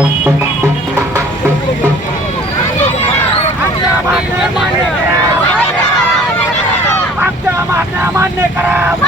मान्य करा